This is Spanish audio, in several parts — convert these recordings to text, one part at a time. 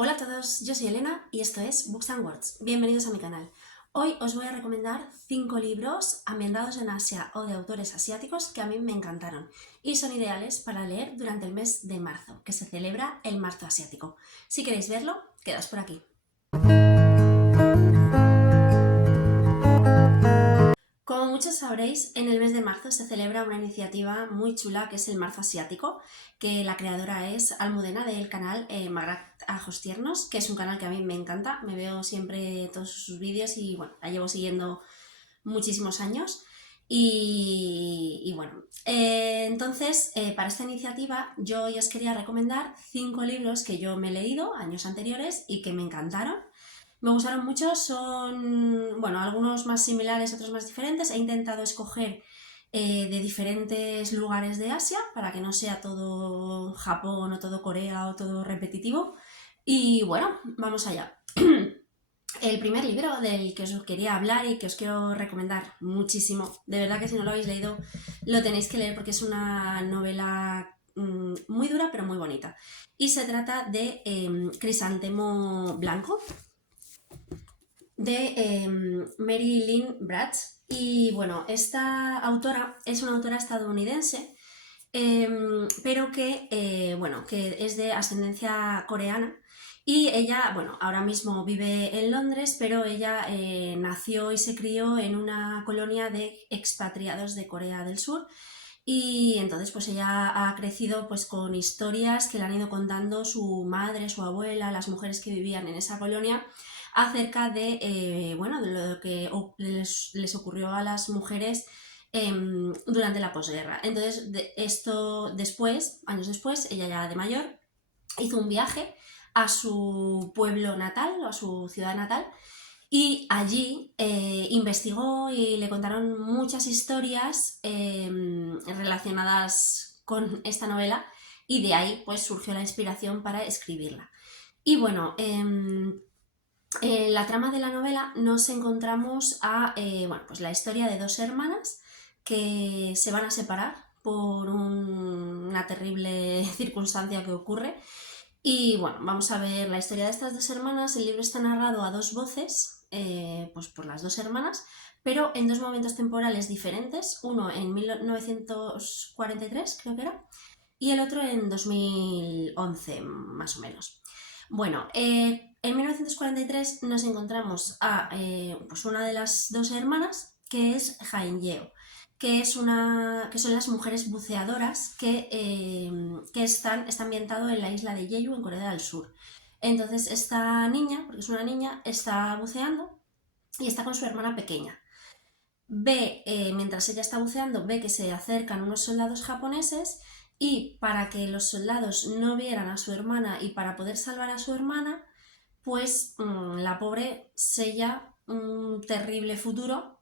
Hola a todos, yo soy Elena y esto es Books and Words. Bienvenidos a mi canal. Hoy os voy a recomendar 5 libros ambientados en Asia o de autores asiáticos que a mí me encantaron y son ideales para leer durante el mes de marzo, que se celebra el Marzo Asiático. Si queréis verlo, quedaos por aquí. Como muchos sabréis, en el mes de marzo se celebra una iniciativa muy chula que es el Marzo Asiático, que la creadora es Almudena del canal Magrat Ajos Tiernos, que es un canal que a mí me encanta, me veo siempre todos sus vídeos y bueno, la llevo siguiendo muchísimos años. Y bueno, entonces para esta iniciativa yo os quería recomendar 5 libros que yo me he leído años anteriores y que me encantaron. Me gustaron mucho, son, bueno, algunos más similares, otros más diferentes. He intentado escoger de diferentes lugares de Asia para que no sea todo Japón o todo Corea o todo repetitivo. Y bueno, vamos allá. El primer libro del que os quería hablar y que os quiero recomendar muchísimo, de verdad que si no lo habéis leído lo tenéis que leer porque es una novela muy dura pero muy bonita. Y se trata de Crisantemo Blanco, de Mary Lynn Bratz. Y bueno, esta autora es una autora estadounidense, pero que, bueno, que es de ascendencia coreana. Y ella, bueno, ahora mismo vive en Londres, pero ella nació y se crió en una colonia de expatriados de Corea del Sur. Y entonces pues ella ha crecido pues con historias que le han ido contando su madre, su abuela, las mujeres que vivían en esa colonia acerca de, bueno, de lo que les ocurrió a las mujeres durante la posguerra. Entonces, esto después, años después, ella ya de mayor, hizo un viaje a su pueblo natal, a su ciudad natal, y allí investigó y le contaron muchas historias relacionadas con esta novela y de ahí pues surgió la inspiración para escribirla. Y bueno, en la trama de la novela nos encontramos a bueno, pues la historia de dos hermanas que se van a separar por una terrible circunstancia que ocurre. Y bueno, vamos a ver la historia de estas dos hermanas. El libro está narrado a dos voces, pues por las dos hermanas, pero en dos momentos temporales diferentes. Uno en 1943, creo que era, y el otro en 2011, más o menos. Bueno, en 1943 nos encontramos a pues una de las dos hermanas, que es Jain Yeo, que son las mujeres buceadoras que está ambientado en la isla de Jeju, en Corea del Sur. Entonces, esta niña, porque es una niña, está buceando y está con su hermana pequeña. Mientras ella está buceando, ve que se acercan unos soldados japoneses y para que los soldados no vieran a su hermana y para poder salvar a su hermana, pues la pobre sella un terrible futuro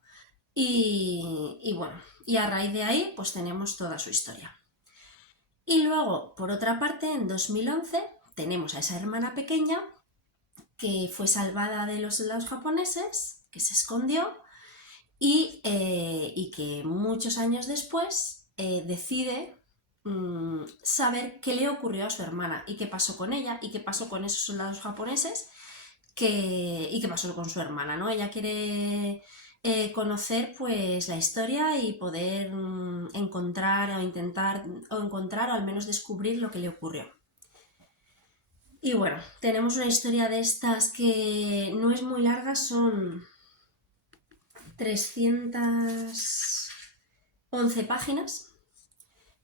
y bueno, y a raíz de ahí pues tenemos toda su historia. Y luego, por otra parte, en 2011 tenemos a esa hermana pequeña que fue salvada de los soldados japoneses, que se escondió y que muchos años después decide saber qué le ocurrió a su hermana y qué pasó con ella y qué pasó con esos soldados japoneses y qué pasó con su hermana, ¿no? Ella quiere conocer pues la historia y poder encontrar o intentar o encontrar o al menos descubrir lo que le ocurrió. Y bueno, tenemos una historia de estas que no es muy larga, son 311 páginas,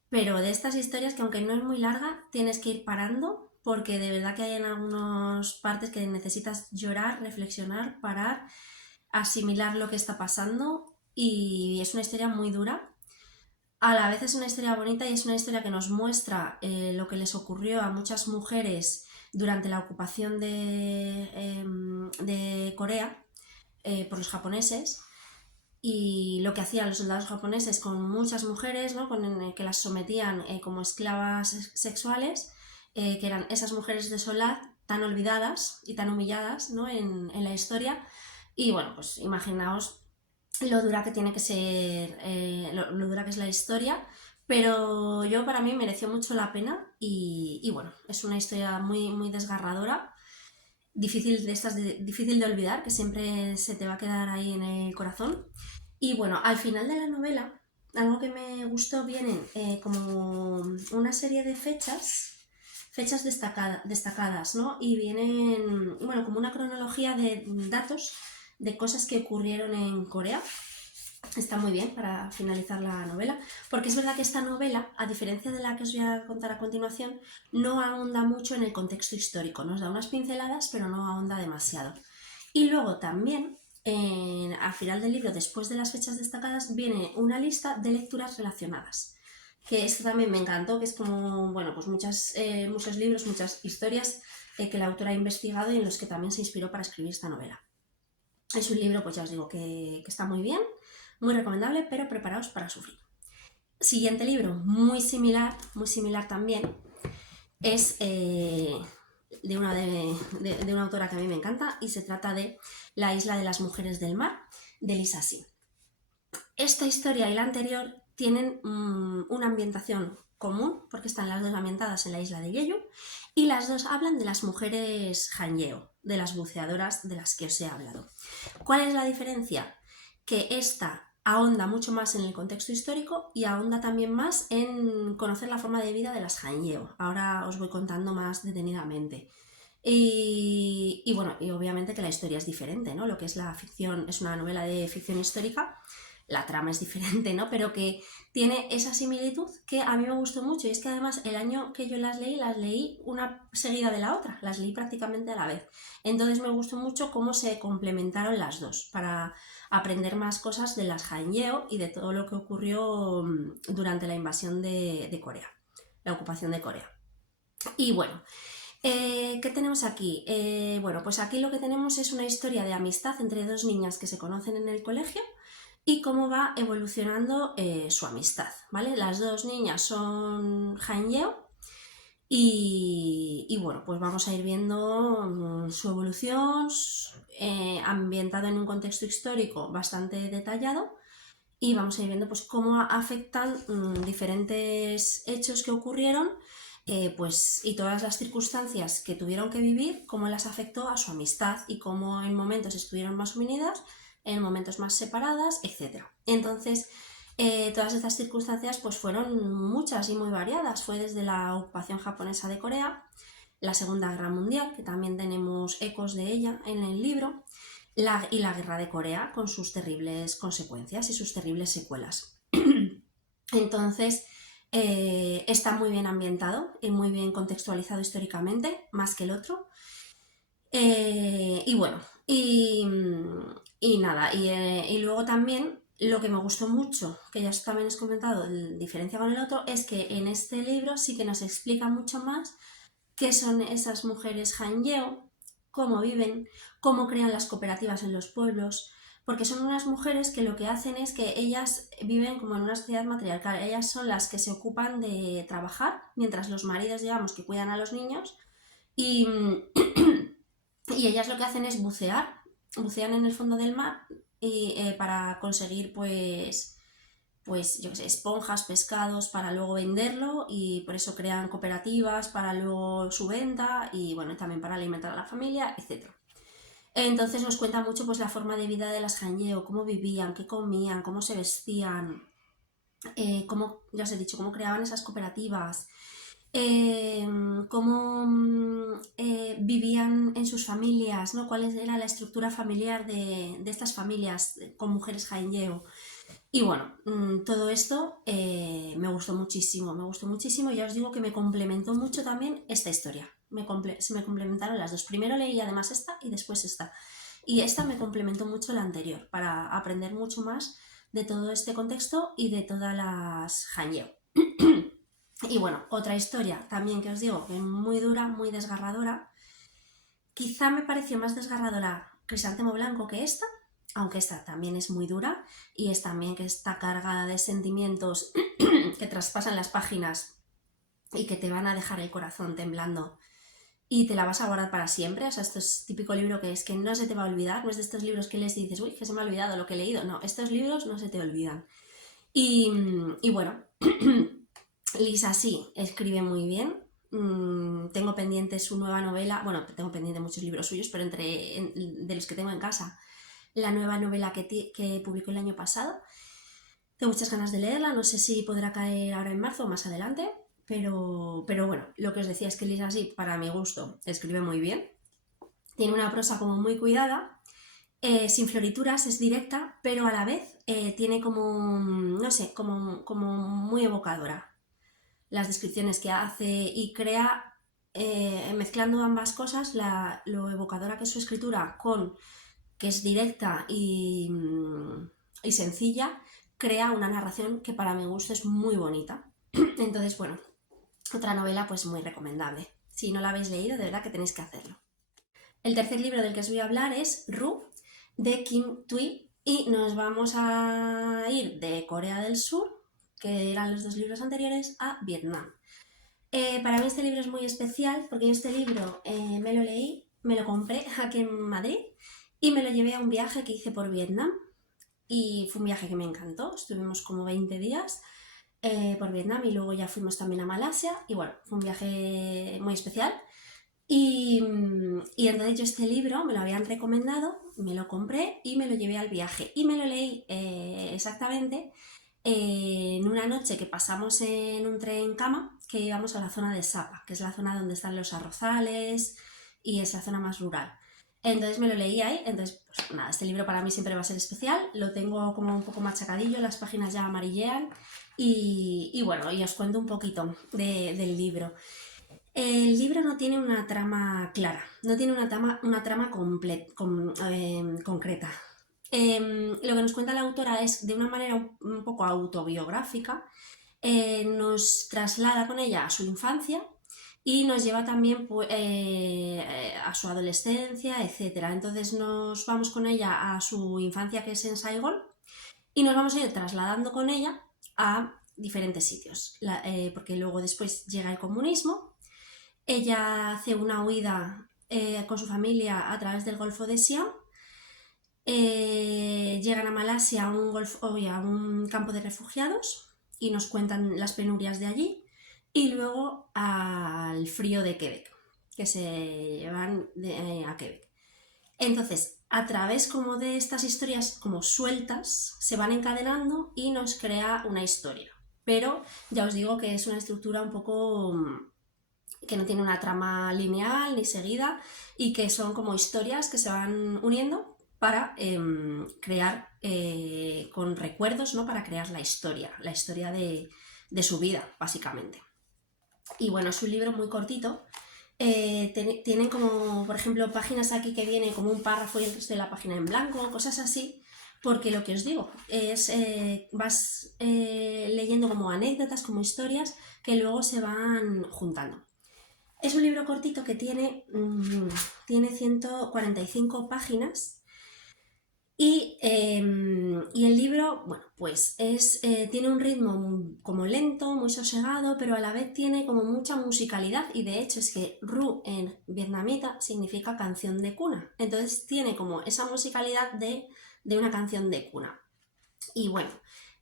pero de estas historias que aunque no es muy larga, tienes que ir parando porque de verdad que hay en algunas partes que necesitas llorar, reflexionar, parar, asimilar lo que está pasando y es una historia muy dura. A la vez es una historia bonita y es una historia que nos muestra lo que les ocurrió a muchas mujeres durante la ocupación de Corea por los japoneses y lo que hacían los soldados japoneses con muchas mujeres, ¿no? Que las sometían como esclavas sexuales, que eran esas mujeres de Solaz tan olvidadas y tan humilladas, ¿no? en la historia. Y bueno, pues imaginaos lo dura que tiene que ser, lo dura que es la historia, pero yo para mí mereció mucho la pena y bueno, es una historia muy, muy desgarradora difícil de olvidar, que siempre se te va a quedar ahí en el corazón. Y bueno, al final de la novela, algo que me gustó, vienen como una serie de fechas destacadas, ¿no? Y vienen, bueno, como una cronología de datos de cosas que ocurrieron en Corea. Está muy bien para finalizar la novela, porque es verdad que esta novela, a diferencia de la que os voy a contar a continuación, no ahonda mucho en el contexto histórico, nos da unas pinceladas, pero no ahonda demasiado. Y luego también, al final del libro, después de las fechas destacadas, viene una lista de lecturas relacionadas, que esto también me encantó, que es como, bueno, pues muchos libros, muchas historias que la autora ha investigado y en los que también se inspiró para escribir esta novela. Es un libro, pues ya os digo, que está muy bien, muy recomendable, pero preparaos para sufrir. Siguiente libro, muy similar también, es de una autora que a mí me encanta y se trata de La isla de las mujeres del mar, de Lisa Si. Esta historia y la anterior tienen una ambientación común, porque están las dos ambientadas en la isla de Jeju, y las dos hablan de las mujeres Hanyeo, de las buceadoras de las que os he hablado. ¿Cuál es la diferencia? Que esta ahonda mucho más en el contexto histórico y ahonda también más en conocer la forma de vida de las Hanyeo. Ahora os voy contando más detenidamente. Y bueno, y obviamente que la historia es diferente, ¿no? Lo que es la ficción, es una novela de ficción histórica, la trama es diferente, ¿no? Pero que tiene esa similitud que a mí me gustó mucho, y es que además el año que yo las leí una seguida de la otra, las leí prácticamente a la vez. Entonces me gustó mucho cómo se complementaron las dos para aprender más cosas de las Hanyeo y de todo lo que ocurrió durante la invasión de Corea, la ocupación de Corea. Y bueno, ¿qué tenemos aquí? Bueno, pues aquí lo que tenemos es una historia de amistad entre dos niñas que se conocen en el colegio y cómo va evolucionando su amistad, ¿vale? Las dos niñas son Hanyeo y bueno, pues vamos a ir viendo su evolución, ambientada en un contexto histórico bastante detallado, y vamos a ir viendo pues cómo afectan diferentes hechos que ocurrieron, pues, y todas las circunstancias que tuvieron que vivir, cómo las afectó a su amistad y cómo en momentos estuvieron más unidas, en momentos más separadas, etc. Entonces, todas estas circunstancias pues fueron muchas y muy variadas. Fue desde la ocupación japonesa de Corea, la Segunda Guerra Mundial, que también tenemos ecos de ella en el libro, y la Guerra de Corea, con sus terribles consecuencias y sus terribles secuelas. Entonces, está muy bien ambientado y muy bien contextualizado históricamente, más que el otro. Y bueno, y nada, y luego también lo que me gustó mucho, que ya también os he comentado, diferencia con el otro, es que en este libro sí que nos explica mucho más qué son esas mujeres Hanyeo, cómo viven, cómo crean las cooperativas en los pueblos, porque son unas mujeres que lo que hacen es que ellas viven como en una sociedad matriarcal. Ellas son las que se ocupan de trabajar, mientras los maridos, digamos, que cuidan a los niños, y, y ellas lo que hacen es bucean en el fondo del mar y, para conseguir pues yo qué sé, esponjas, pescados, para luego venderlo, y por eso crean cooperativas para luego su venta y bueno, también para alimentar a la familia, etc. Entonces nos cuenta mucho pues la forma de vida de las Hanyeo, cómo vivían, qué comían, cómo se vestían, cómo, ya os he dicho, cómo creaban esas cooperativas, cómo vivían en sus familias, ¿no? Cuál era la estructura familiar de estas familias con mujeres Hanyeo. Y bueno, todo esto me gustó muchísimo. Ya os digo que me complementó mucho también esta historia. Se me complementaron las dos. Primero leí además esta y después esta. Y esta me complementó mucho la anterior para aprender mucho más de todo este contexto y de todas las Hanyeo. Y bueno, otra historia también que os digo que es muy dura, muy desgarradora. Quizá me pareció más desgarradora Crisantemo Blanco que esta, aunque esta también es muy dura y es también que está cargada de sentimientos que traspasan las páginas y que te van a dejar el corazón temblando y te la vas a guardar para siempre. O sea, esto es típico libro que es que no se te va a olvidar, no es de estos libros que lees y dices, uy, que se me ha olvidado lo que he leído. No, estos libros no se te olvidan. Y bueno, Lisa sí escribe muy bien, tengo pendiente su nueva novela, bueno, tengo pendiente muchos libros suyos, pero de los que tengo en casa, la nueva novela que publicó el año pasado. Tengo muchas ganas de leerla, no sé si podrá caer ahora en marzo o más adelante, pero bueno, lo que os decía es que Lisa Sip, para mi gusto, escribe muy bien. Tiene una prosa como muy cuidada, sin florituras, es directa, pero a la vez tiene como, no sé, como muy evocadora las descripciones que hace y crea, mezclando ambas cosas, lo evocadora que es su escritura con que es directa y sencilla, crea una narración que para mi gusto es muy bonita. Entonces, bueno, otra novela pues muy recomendable. Si no la habéis leído, de verdad que tenéis que hacerlo. El tercer libro del que os voy a hablar es Ru, de Kim Thuy, y nos vamos a ir de Corea del Sur, que eran los dos libros anteriores, a Vietnam. Para mí este libro es muy especial porque yo este libro me lo leí, me lo compré aquí en Madrid y me lo llevé a un viaje que hice por Vietnam y fue un viaje que me encantó. Estuvimos como 20 días por Vietnam y luego ya fuimos también a Malasia y bueno, fue un viaje muy especial. Y entonces yo este libro me lo habían recomendado, me lo compré y me lo llevé al viaje y me lo leí exactamente en una noche que pasamos en un tren cama que íbamos a la zona de Sapa, que es la zona donde están los arrozales y es la zona más rural. Entonces me lo leí ahí, entonces pues nada, este libro para mí siempre va a ser especial, lo tengo como un poco machacadillo, las páginas ya amarillean y bueno, y os cuento un poquito del libro. El libro no tiene una trama clara, no tiene una trama concreta. Lo que nos cuenta la autora es de una manera un poco autobiográfica, nos traslada con ella a su infancia y nos lleva también a su adolescencia, etc. Entonces nos vamos con ella a su infancia, que es en Saigón, y nos vamos a ir trasladando con ella a diferentes sitios, porque luego después llega el comunismo. Ella hace una huida con su familia a través del Golfo de Siam. Llegan a Malasia a un campo de refugiados y nos cuentan las penurias de allí. Y luego al frío de Quebec, que se van a Quebec. Entonces, a través como de estas historias como sueltas, se van encadenando y nos crea una historia. Pero ya os digo que es una estructura un poco que no tiene una trama lineal ni seguida y que son como historias que se van uniendo para crear con recuerdos, ¿no? Para crear la historia de su vida, básicamente. Y bueno, es un libro muy cortito. Tienen como, por ejemplo, páginas aquí que viene como un párrafo y el resto de la página en blanco, cosas así, porque lo que os digo es vas leyendo como anécdotas, como historias que luego se van juntando. Es un libro cortito que tiene 145 páginas y el libro, bueno, pues tiene un ritmo como lento, muy sosegado, pero a la vez tiene como mucha musicalidad y de hecho es que Ru en vietnamita significa canción de cuna. Entonces tiene como esa musicalidad de una canción de cuna. Y bueno,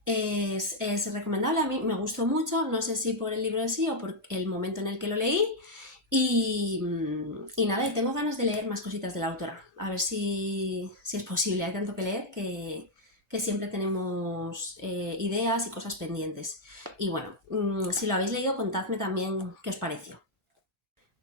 es recomendable, a mí me gustó mucho, no sé si por el libro en sí o por el momento en el que lo leí. Y nada, tengo ganas de leer más cositas de la autora, a ver si es posible, hay tanto que leer que siempre tenemos ideas y cosas pendientes. Y bueno, si lo habéis leído, contadme también qué os pareció.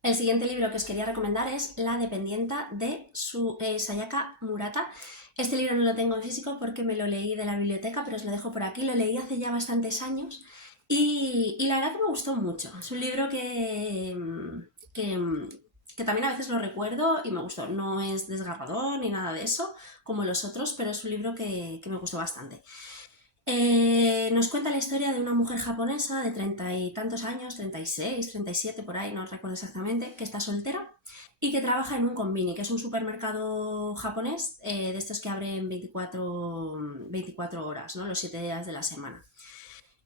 El siguiente libro que os quería recomendar es La dependienta de Sayaka Murata. Este libro no lo tengo en físico porque me lo leí de la biblioteca, pero os lo dejo por aquí, lo leí hace ya bastantes años y la verdad que me gustó mucho. Es un libro que también a veces lo recuerdo y me gustó. No es desgarrador ni nada de eso, como los otros, pero es un libro que me gustó bastante. Nos cuenta la historia de una mujer japonesa de 30 y tantos años, 36, 37 por ahí, no recuerdo exactamente, que está soltera y que trabaja en un konbini, que es un supermercado japonés de estos que abren 24 horas, ¿no? Los 7 días de la semana.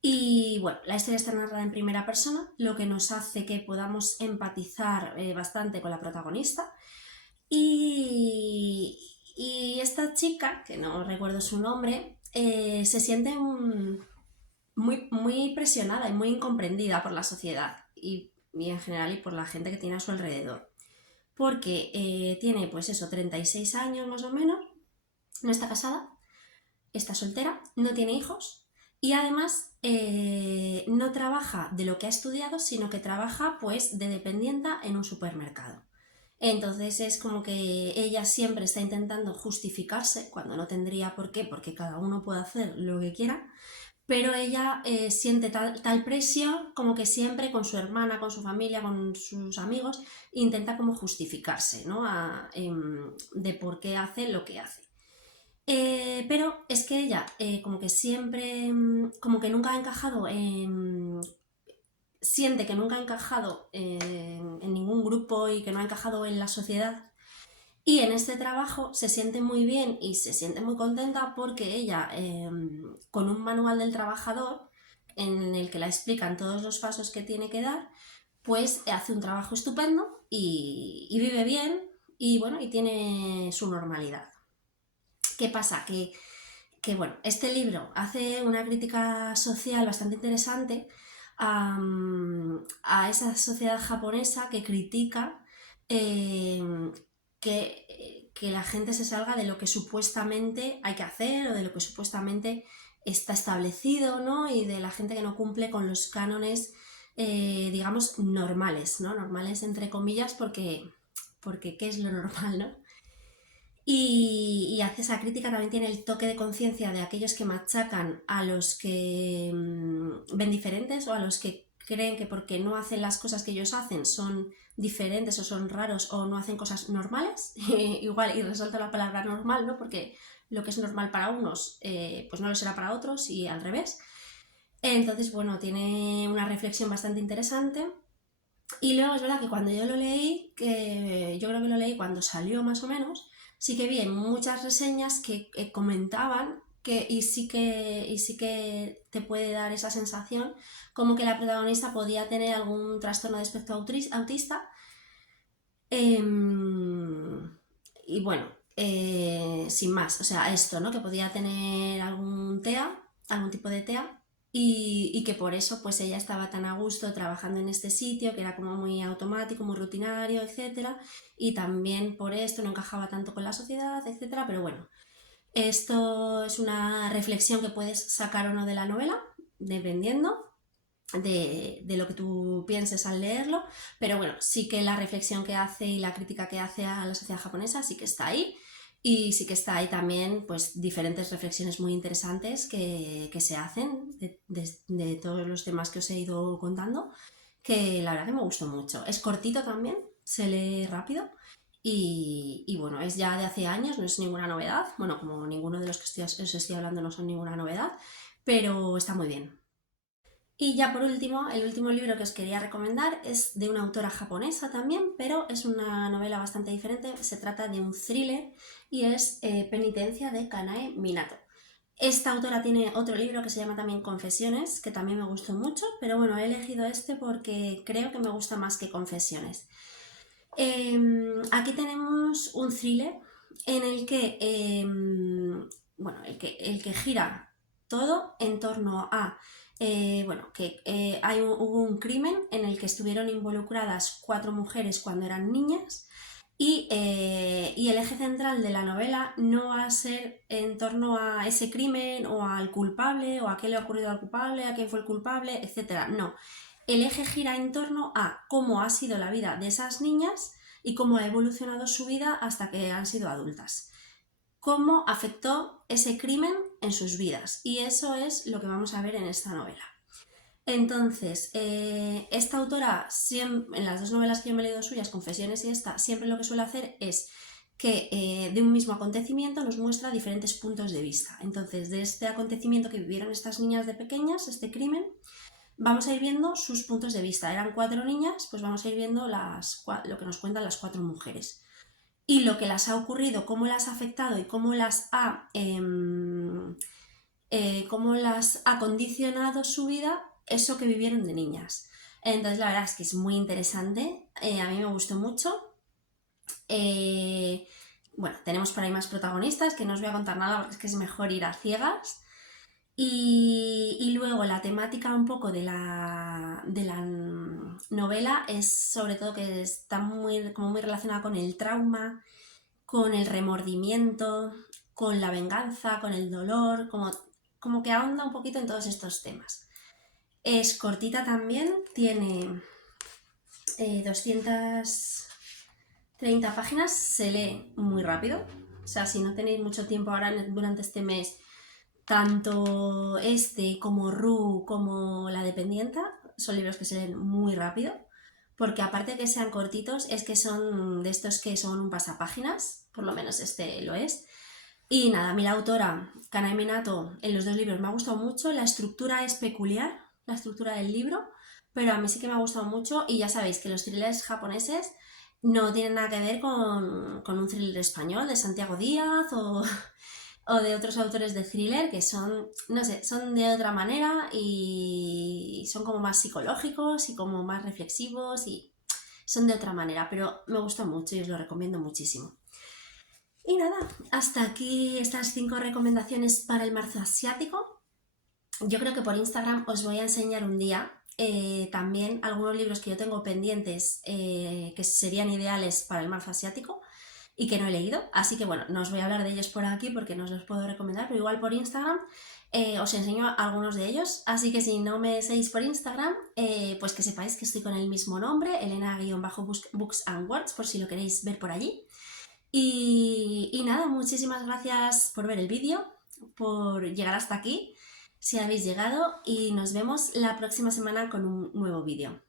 Y bueno, la historia está narrada en primera persona, lo que nos hace que podamos empatizar bastante con la protagonista. Y esta chica, que no recuerdo su nombre, se siente muy presionada y muy incomprendida por la sociedad. Y y en general y por la gente que tiene a su alrededor. Porque tiene pues eso, 36 años más o menos, no está casada, está soltera, no tiene hijos y además no trabaja de lo que ha estudiado, sino que trabaja pues de dependienta en un supermercado. Entonces es como que ella siempre está intentando justificarse cuando no tendría por qué, porque cada uno puede hacer lo que quiera, pero ella siente tal presión como que siempre con su hermana, con su familia, con sus amigos, intenta como justificarse, ¿no? De por qué hace lo que hace. Pero es que ella como que siempre, como que nunca ha encajado siente que nunca ha encajado en ningún grupo y que no ha encajado en la sociedad. Y en este trabajo se siente muy bien y se siente muy contenta porque ella, con un manual del trabajador, en el que la explican todos los pasos que tiene que dar, pues hace un trabajo estupendo y vive bien y bueno, y tiene su normalidad. ¿Qué pasa? Que bueno, este libro hace una crítica social bastante interesante a esa sociedad japonesa que critica eh, que la gente se salga de lo que supuestamente hay que hacer o de lo que supuestamente está establecido, ¿no? Y de la gente que no cumple con los cánones, digamos, normales, ¿no? Normales entre comillas porque ¿qué es lo normal, no? Y hace esa crítica, también tiene el toque de conciencia de aquellos que machacan a los que ven diferentes o a los que creen que porque no hacen las cosas que ellos hacen son diferentes o son raros o no hacen cosas normales. Igual, y resalta la palabra normal, ¿no? Porque lo que es normal para unos, pues no lo será para otros y al revés. Entonces, bueno, tiene una reflexión bastante interesante. Y luego es verdad que cuando yo lo leí, que yo creo que lo leí cuando salió más o menos, sí que vi en muchas reseñas que comentaban que y sí que te puede dar esa sensación como que la protagonista podía tener algún trastorno de espectro autista. Y bueno, sin más, o sea, esto, ¿no? Que podía tener algún TEA, algún tipo de TEA, y que por eso pues ella estaba tan a gusto trabajando en este sitio, que era como muy automático, muy rutinario, etcétera, y también por esto no encajaba tanto con la sociedad, etcétera, pero bueno, esto es una reflexión que puedes sacar o no de la novela, dependiendo de lo que tú pienses al leerlo, pero bueno, sí que la reflexión que hace y la crítica que hace a la sociedad japonesa sí que está ahí, y sí que está ahí también pues diferentes reflexiones muy interesantes que se hacen de todos los temas que os he ido contando, que la verdad que me gustó mucho. Es cortito también, se lee rápido y bueno, es ya de hace años, no es ninguna novedad, bueno, como ninguno de los que os estoy hablando no son ninguna novedad, pero está muy bien. Y ya por último, el último libro que os quería recomendar es de una autora japonesa también, pero es una novela bastante diferente. Se trata de un thriller y es Penitencia de Kanae Minato. Esta autora tiene otro libro que se llama también Confesiones, que también me gustó mucho, pero bueno, he elegido este porque creo que me gusta más que Confesiones. Aquí tenemos un thriller en el que, bueno, el que gira todo en torno a, bueno, que hubo un crimen en el que estuvieron involucradas 4 mujeres cuando eran niñas y el eje central de la novela no va a ser en torno a ese crimen o al culpable o a qué le ha ocurrido al culpable, a quién fue el culpable, etcétera. No, el eje gira en torno a cómo ha sido la vida de esas niñas y cómo ha evolucionado su vida hasta que han sido adultas. Cómo afectó ese crimen en sus vidas. Y eso es lo que vamos a ver en esta novela. Entonces, esta autora, en las 2 novelas que yo me he leído suyas, Confesiones y esta, siempre lo que suele hacer es que de un mismo acontecimiento nos muestra diferentes puntos de vista. Entonces, de este acontecimiento que vivieron estas niñas de pequeñas, este crimen, vamos a ir viendo sus puntos de vista. Eran 4 niñas, pues vamos a ir viendo lo que nos cuentan las 4 mujeres. Y lo que las ha ocurrido, cómo las ha afectado y cómo las ha condicionado su vida, eso que vivieron de niñas. Entonces la verdad es que es muy interesante, a mí me gustó mucho. Bueno, tenemos por ahí más protagonistas, que no os voy a contar nada porque es que es mejor ir a ciegas. Y luego la temática un poco de la novela es sobre todo que está como muy relacionada con el trauma, con el remordimiento, con la venganza, con el dolor, como que ahonda un poquito en todos estos temas. Es cortita también, tiene 230 páginas, se lee muy rápido. O sea, si no tenéis mucho tiempo ahora durante este mes, tanto este como Ru como La Dependienta son libros que se leen muy rápido, porque aparte de que sean cortitos, es que son de estos que son un pasapáginas, por lo menos este lo es. Y nada, a mí la autora, Kanai Minato, en los dos libros me ha gustado mucho, la estructura es peculiar, la estructura del libro, pero a mí sí que me ha gustado mucho y ya sabéis que los thrillers japoneses no tienen nada que ver con un thriller español de Santiago Díaz o de otros autores de thriller que son, no sé, son de otra manera y son como más psicológicos y como más reflexivos y son de otra manera, pero me gusta mucho y os lo recomiendo muchísimo. Y nada, hasta aquí estas 5 recomendaciones para el marzo asiático. Yo creo que por Instagram os voy a enseñar un día también algunos libros que yo tengo pendientes que serían ideales para el marzo asiático y que no he leído. Así que bueno, no os voy a hablar de ellos por aquí porque no os los puedo recomendar, pero igual por Instagram os enseño algunos de ellos. Así que si no me seguís por Instagram, pues que sepáis que estoy con el mismo nombre, Elena-Books and Words, por si lo queréis ver por allí. Y nada, muchísimas gracias por ver el vídeo, por llegar hasta aquí, si habéis llegado, y nos vemos la próxima semana con un nuevo vídeo.